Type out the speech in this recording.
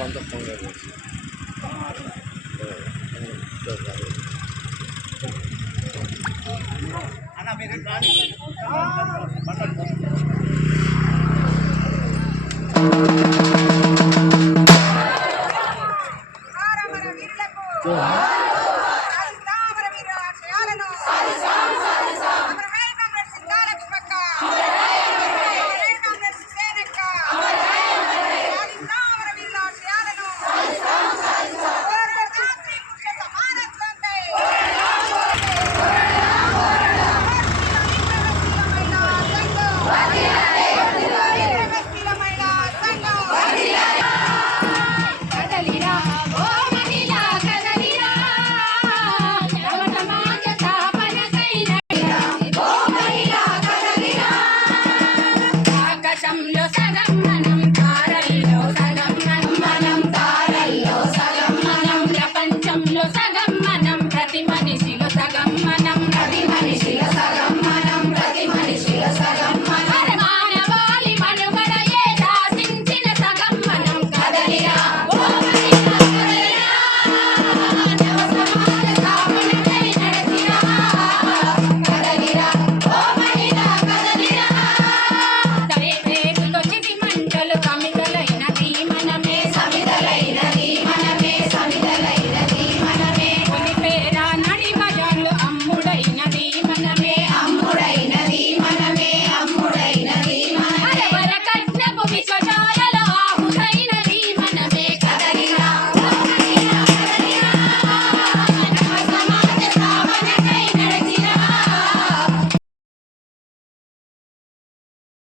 అంతా ఫోన్ అన్న మీరు Come on, come on.